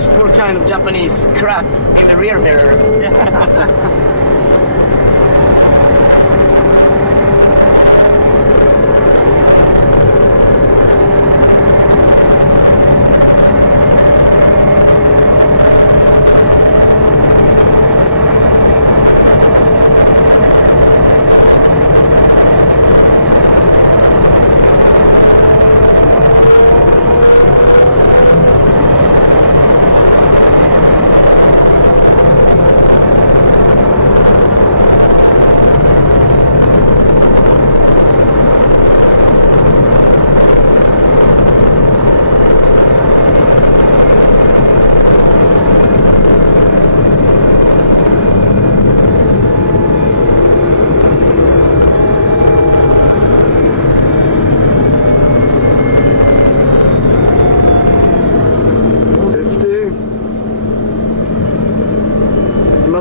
is for kind of Japanese crap in the rear mirror.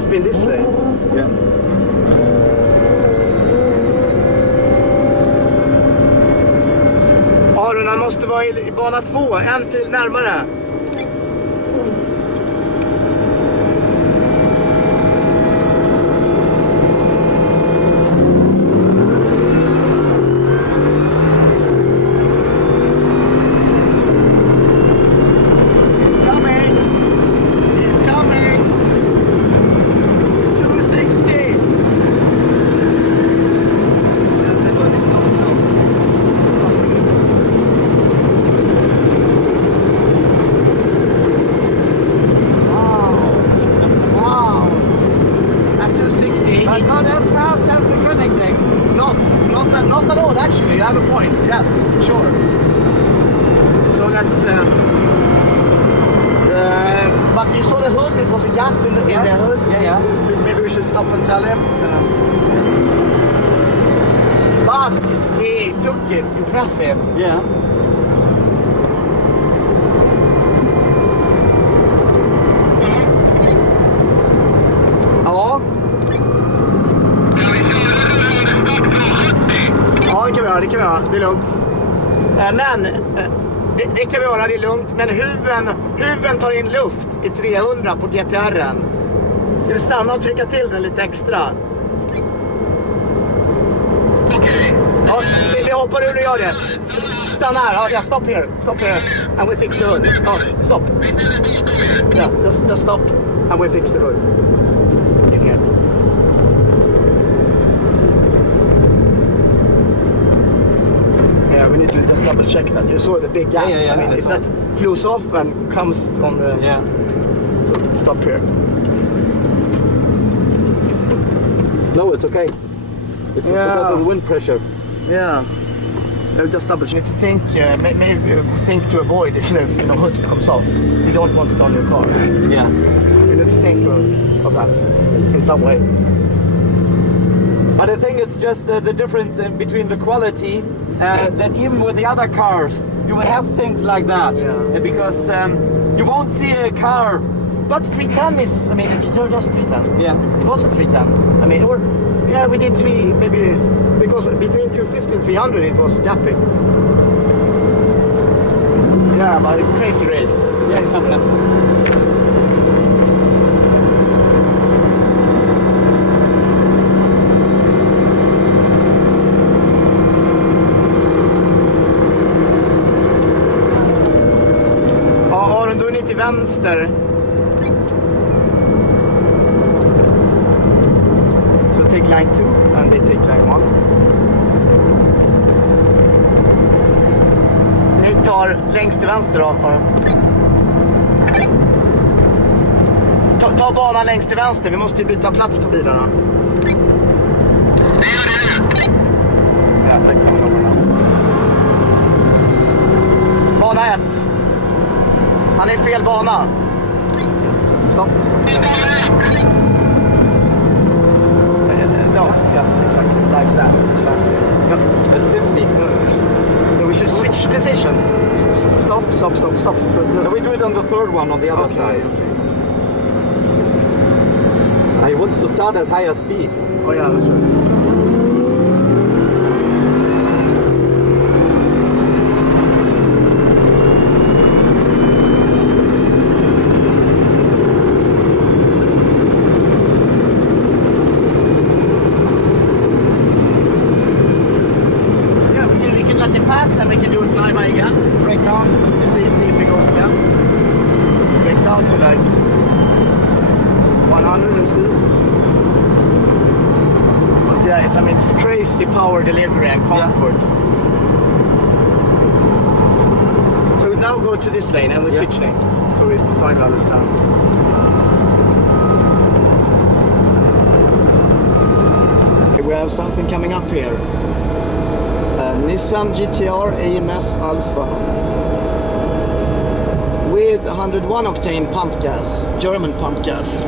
Been this lane. Yeah. Aron, han måste vara i bana 2, en fil närmare. Not at all, actually. You have a point. Yes, sure. So that's. But you saw the hood. It was a gap in the hood. Yeah. Maybe we should stop and tell him. But he took it. Impressive. Yeah. Ja. Det kan vi göra, det är lugnt. Men det kan vi göra, det är lugnt. Men huven tar in luft i 300 på GTR:en. Ska vi stanna och trycka till den lite extra? Okej. Ja, vi hoppar ur och gör det. Stanna här, ja, stop here. And we fix the hood. Ja, stopp. Ja, just stop. And we fix the hood. In here. We need to just double check that. You saw the big gap. Yeah, I mean, if that flows off and comes on the... Yeah. So stop here. No, it's okay. It's because of the wind pressure. Yeah. Just double check. You need to think, maybe think to avoid if the hood comes off. You don't want it on your car. Yeah. You need to think of that in some way. But I think it's just the difference in between the quality that even with the other cars you will have things like that. Yeah. Because you won't see a car. But 310 is, I mean, it's just 310. Yeah. It was a 310. I mean, or, yeah, we did 3, maybe, because between 250 and 300 it was gapping. Yeah, but crazy race. Yes. Aron, då är ni till vänster. So take line 2 and they take line 1. Ni tar längst till vänster då, Aron. Ta banan längst till vänster, vi måste ju byta plats på bilarna. Ja, det kan vi nog. Bana 1. Han är i fel bana. Stopp. Yeah, exactly. Like that. Exactly. Yep. At 50. We should switch position. Stop. No, we do it on the third one on the other side. Okay. He wants to start at higher speed. Oh yeah, that's right. down to like 100 and see. But yeah, it's crazy power delivery and comfort. Yeah. So we now go to this lane and we switch lanes, so we finally understand. We have something coming up here. Nissan GTR AMS Alpha with 101 octane pump gas, German pump gas.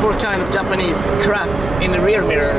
For kind of Japanese crap in the rear mirror.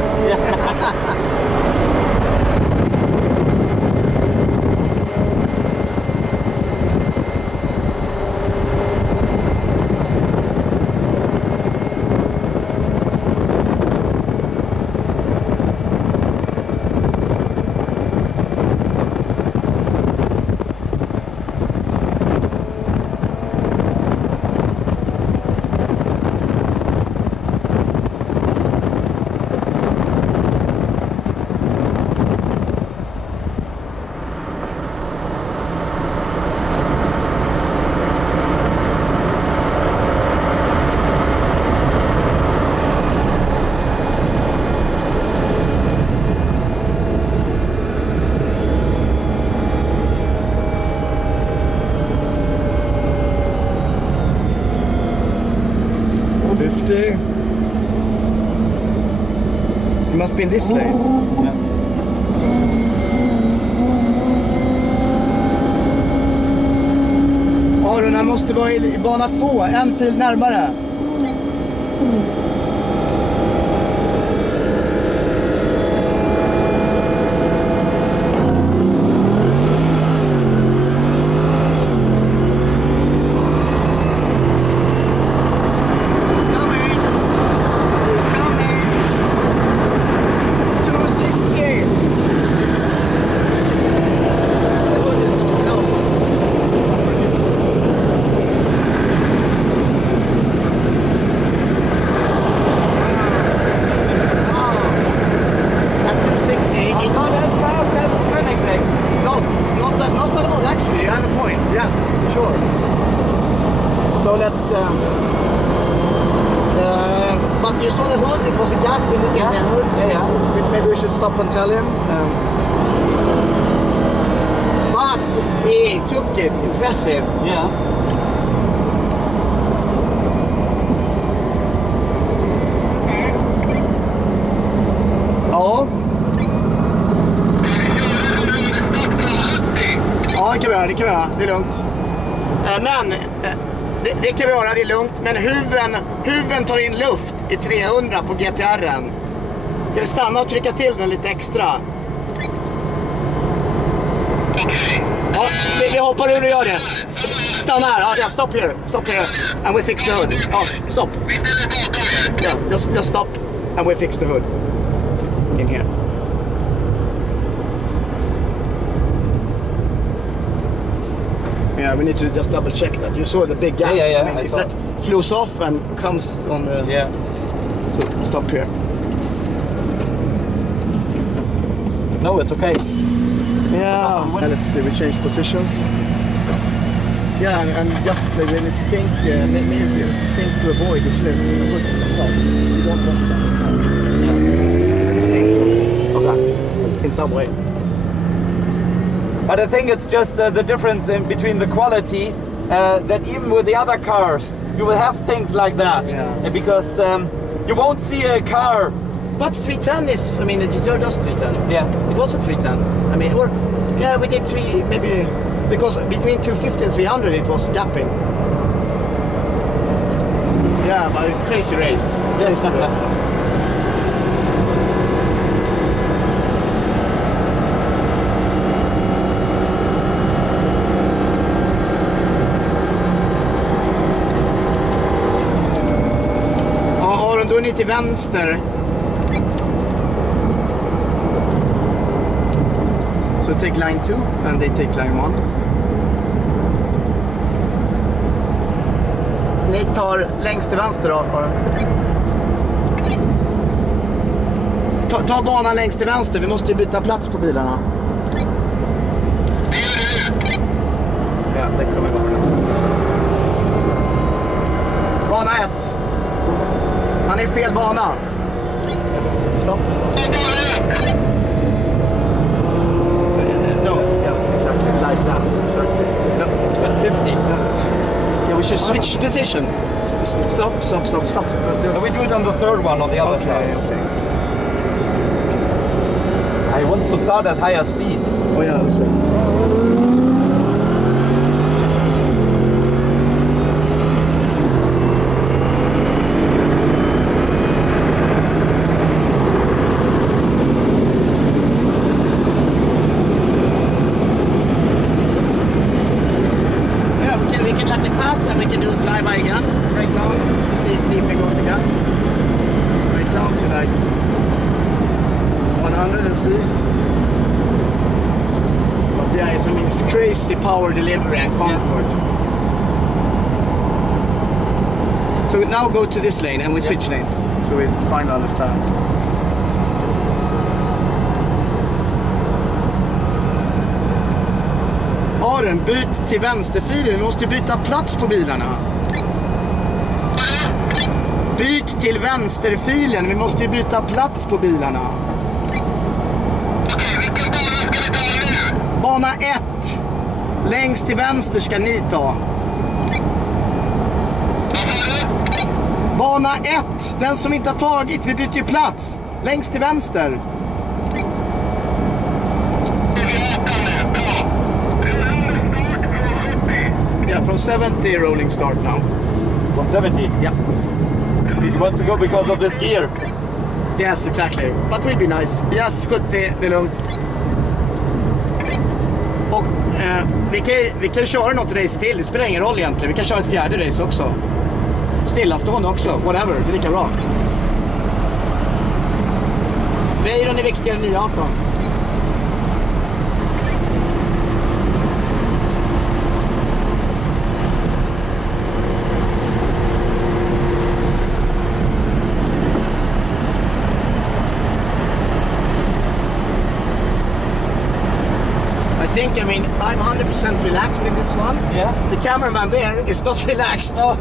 It must be in this lane. Yeah. Aron, han måste vara i bana 2, en fil närmare. So let's. But you saw the hood. It was a gap in the hood. Yeah. Maybe we should stop and tell him. But he took it. Impressive. Yeah. Ja. Ja, det kan vi göra. Det kan vi göra. Det är lugnt. Men det kan vi göra, det är lugnt. Men huven tar in luft i 300 på GTR:en. Ska vi stanna och trycka till den lite extra? Ja, vi hoppar ur och gör det. Stanna här. Ja, stop here. Stop here. And we fix the hood. Ja, stopp. Yeah, just stop. And we fix the hood. In here. Yeah, we need to just double check that. You saw the big gap. Yeah. I mean, if that flows off and comes on the... Yeah. So stop here. No, it's okay. Yeah. Let's see, we change positions. Yeah, and just we need to think, maybe think to avoid the slip. You don't want that. Yeah. Let's think of that in some way. But I think it's just the difference in between the quality that even with the other cars you will have things like that. Yeah. Because you won't see a car. But 310 is, I mean, the GTR does 310. Yeah. It was a 310. I mean, or yeah, we did 3 maybe because between 250 and 300 it was gapping. Yeah, but crazy race. Crazy race. Då är ni till vänster. So take line 2 and they take line 1. Ni tar längst till vänster då. Ta banan längst till vänster, vi måste ju byta plats på bilarna. Ja, det kommer vara bra. Bana 1. Han är fel bana. Stopp. No, yeah, exactly. Like that. Exactly. No. 50. Yeah, we should switch position. Stop. We do it on the third one on the other side. Okay. I want to start at higher speed. Oh yeah, that's right. We can let it pass and we can do a flyby again. Right down, see if it goes again. Right down to like 100 and see. But yeah, it's crazy power delivery and comfort. Yeah. So now go to this lane and we switch lanes so we finally understand. Aren, byt till vänsterfilen. Vi måste byta plats på bilarna. Byt till vänsterfilen. Vi måste ju byta plats på bilarna. Bana 1. Längst till vänster ska ni ta. Bana 1. Den som inte har tagit, vi byter ju plats. Längst till vänster. Yeah, from 70 rolling start now. From 70? Yeah. You want to go because of this gear? Yes, exactly. But it will be nice. Yes, 70, det är lugnt. Och vi kan köra något race till, det spelar ingen roll egentligen. Vi kan köra ett fjärde race också. Stillastående också, whatever, det är lika bra. Veyron är viktigare än 918. I mean, I'm 100% relaxed in this one. Yeah. The cameraman there is not relaxed. Oh.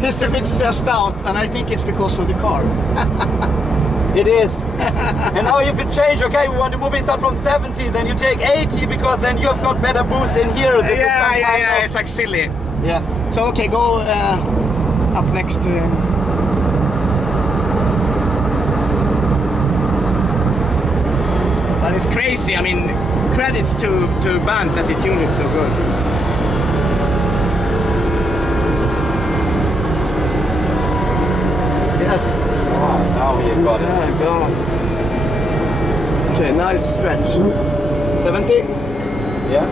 he's a bit stressed out, and I think it's because of the car. It is. And now if it change, okay, we want to move it start from 70, then you take 80 because then you have got better boost in here. This Yeah, it's like silly. Yeah. So okay, go up next to him. But it's crazy. I mean, credits to band that they tuned it so good. Yes. Oh, now we got it. Yeah, got it. Okay, nice stretch. 70? Yeah.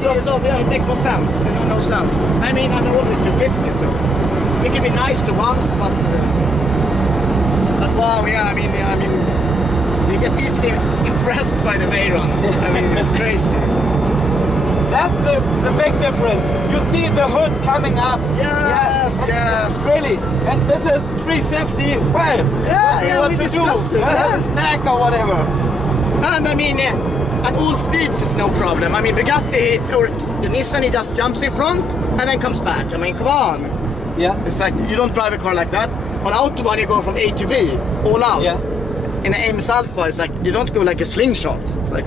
Yeah, it makes more sense. No sense. I mean, I'm always to 50, so it can be nice to once, but wow, yeah, I mean, you get easily impressed by the Veyron. I mean, it's crazy. That's the big difference. You see the hood coming up. Yes. Really. And this is 350. Well, what we to discussed do? it. A snack or whatever. And I mean, at all speeds it's no problem. I mean, Bugatti or the Nissan, he just jumps in front and then comes back. I mean, come on. Yeah. It's like, you don't drive a car like that. On Autobahn, you go from A to B, all out. Yeah. In an AMS Alpha, it's like, you don't go like a slingshot. It's like,